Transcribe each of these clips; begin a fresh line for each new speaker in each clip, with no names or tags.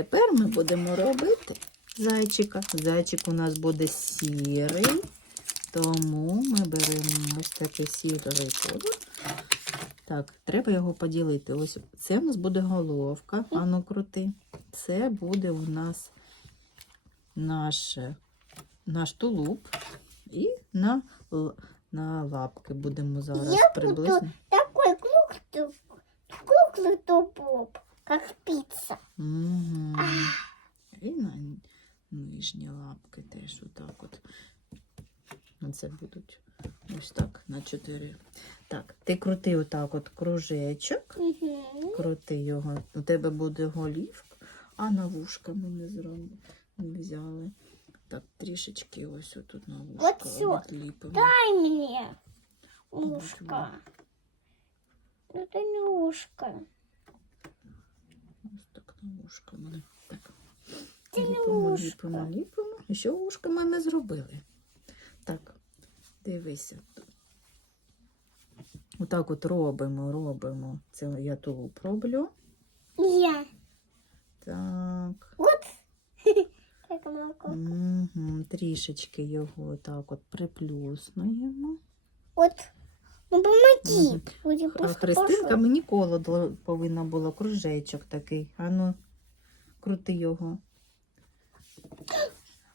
тепер ми будемо робити зайчика. Зайчик у нас буде сірий, тому ми беремо ось такий сірий колір. Так, треба його поділити. Ось це у нас буде головка. Ану крути. Це буде у нас наше, наш тулуб. І на, на лапки будемо зараз
Я
приблизно.
Такой круглый, тупоп, как пицца.
Угу. І на нижні лапки теж отак от. Ну, Це будуть ось так на чотири. Так, ти крути отак от кружечок.
Угу.
Крути його. У тебе буде голівка, а на вушка ми не зробили. Не взяли. Так, трішечки ось отут на вушка відліпимо.
Дай мне
Вот,
ушко. Это не ушко.
Вушка мене. Так.
Це
Ліпимо, ліпимо, ліпимо. І що вушка ми зробили. Так, дивися. Отак от робимо, робимо. Це я тулуб роблю.
Я.
Так.
Молоко.
Угу. Трішечки його так от приплюснуємо.
Вот. Ну помоги.
А Христинка мені коло повинна була кружечок такий. Ану, крути його.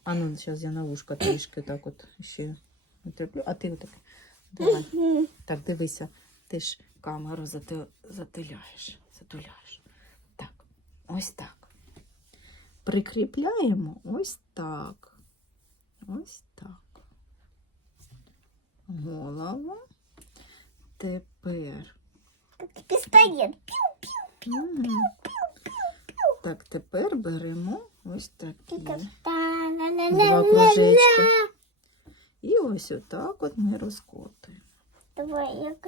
Ану, зараз я на вушко трішки так от ще натеплю. А ти отак. Давай. Так, дивися, ти ж камеру зати... затиляєш. Затуляєш. Так, ось так. Прикріпляємо ось так. Ось так. Голову. Тепер. Мгм. Так, тепер беремо ось такі два кружечка. І ось отак от ми розкотуємо.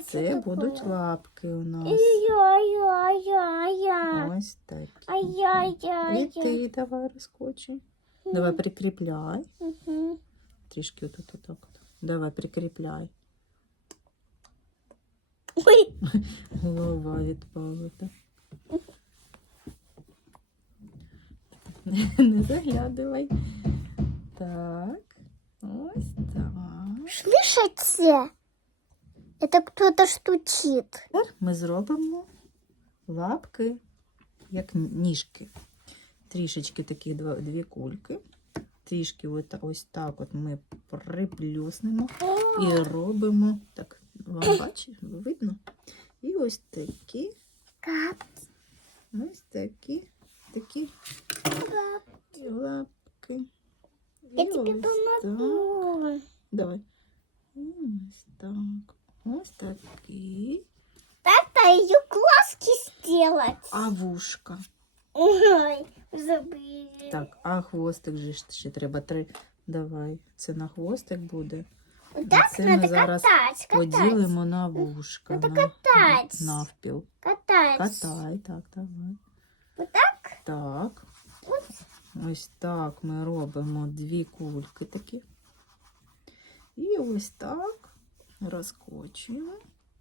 Це будуть лапки у нас. Ось такі. І ти давай розкочуй. Давай прикріпляй. Трішки отут отак. от. Давай прикріпляй.
Ой,
Голова відпала. так. Не заглядывай. Так. Ось так.
Слышите? Это кто-то стучит.
Тепер ми зробимо лапки, як ніжки. Трішечки такі два, дві кульки. Трішки от, ось так от ми приплюснемо і робимо. Так, вам бачите, видно? І ось такі, ось такі, такі
кап.
лапки.
Я
І
тебе
ось
помогу.
Давай. Ось так. Ось такі.
Так-то ее глазки сделать.
А вушка.
Ой, забыли.
Так, а хвостик же ще треба три. Давай. Це на хвостик буде.
Вот так
це ми
надо
зараз
катать, катать.
Поділимо на вушка.
Надо
на,
катать.
навпіл.
Катать.
Катай, так, давай.
Вот так?
Так. Ось так ми робимо дві кульки такі. І ось так розкочуємо.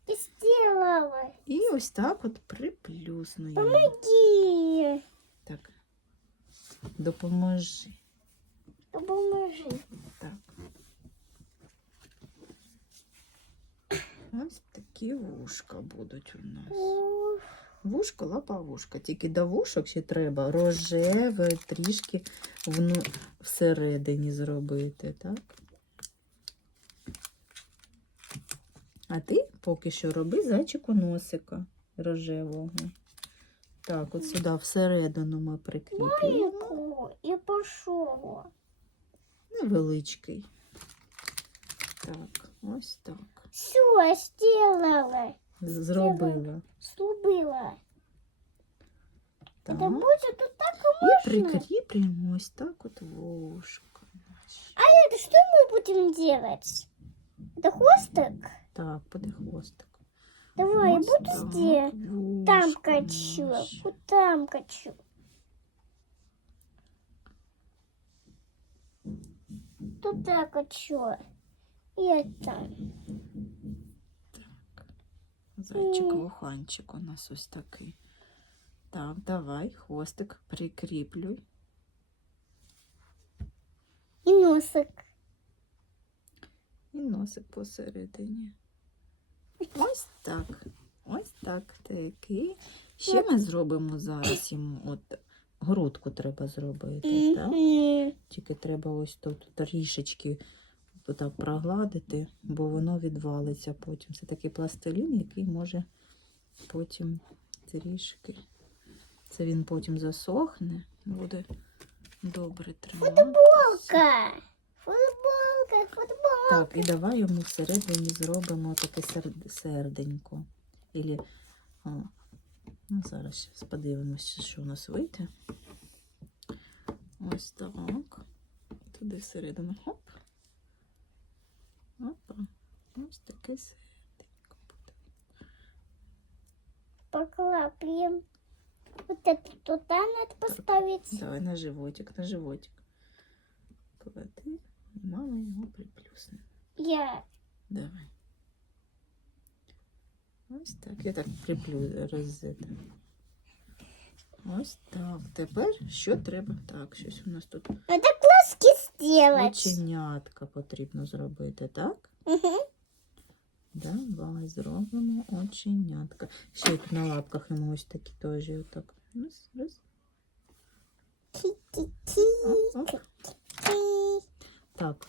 И сделала.
І ось так от приплюснуємо.
Помоги.
Так. Допоможи.
Поможи.
Так. Ось такі вушка будуть у нас. Вушко, лапа, вушка. Тільки до вушок ще треба рожеве трішки вну... всередині зробити, так? А ти поки що роби зайчику носика рожевого. Так, от сюди всередину ми прикріплюємо.
Ику. И пошел.
Невеличкий. Так, ось так.
Все, сделала.
Зробила.
Слубила.
Так.
Это будет вот так
І
и можно.
прикріплюємо ось так от вушка. наші.
Это что мы будем делать? Это хвостик?
Так, буде хвостик.
Давай, я
Ось
буду
так,
сделать. Там
вушка
качу.
наші.
Вот там качу. Туда Качу. И это.
Зайчик вуханчик у нас ось такий. Так, давай, хвостик прикріплюй.
І носик.
І носик посередині. Ось так. Ось так. Такий. Ще ми зробимо зараз йому от грудку треба зробити. Так? Тільки треба ось тут трішечки так прогладити, бо воно відвалиться потім. Це такий пластилін, який може потім трішки. Це він потім засохне, буде добре тримати.
Футболка. Футболка, футболка.
Так, і давай йому всередині зробимо таке сер- серденько. Ілі, о, ну, зараз подивимося, що у нас вийде. Ось так. Туди всередину. Опа. Ось таке серденько буде.
Поклапаем. Вот это туда надо поставить.
Давай на животик, на животик. Клади, мама його приплюсне.
Я
Давай. Ось так. Я так приплю розета. Ось так. Тепер що треба? Так, щось у нас тут
надо глазки сделать.
оченятка потрібно зробити, так?
Мгм.
Давай зробимо оченятка. Ще тут на лапках йому ось такі теж отак. Раз, раз. Оп, оп. Так,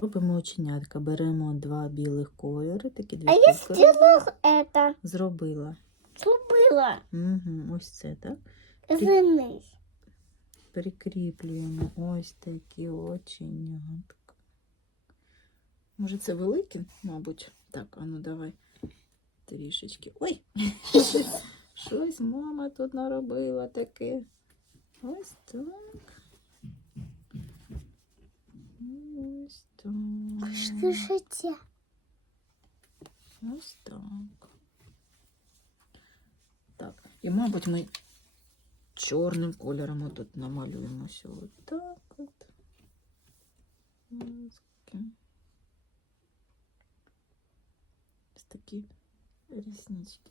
робимо оченятка. Беремо два білих кольори, такі дві
А я
кульки.
сделала это.
Зробила.
Забыла.
Угу, ось це, так? Прикріплюємо ось такі оченятка. Може, це великі, мабуть. Так, а ну давай трішечки. Ой! Щось мама тут наробила таке. Ось так. Ось так.
Же это?
Ось так. Так. І, мабуть, ми чорним кольором отут намалюємося. Отак от. Ось таке. Ось такі ріснички.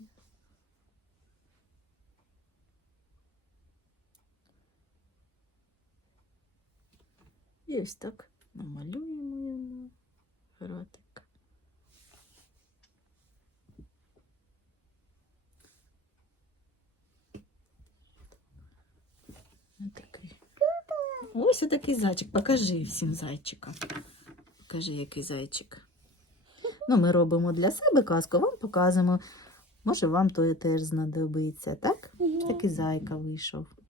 І ось так намалюємо йому ротик. Отакий. Ось такий зайчик. Покажи всім зайчикам. Покажи, який зайчик. Ну, ми робимо для себе казку, вам показуємо. Може, вам то теж знадобиться, так? Такий зайка вийшов.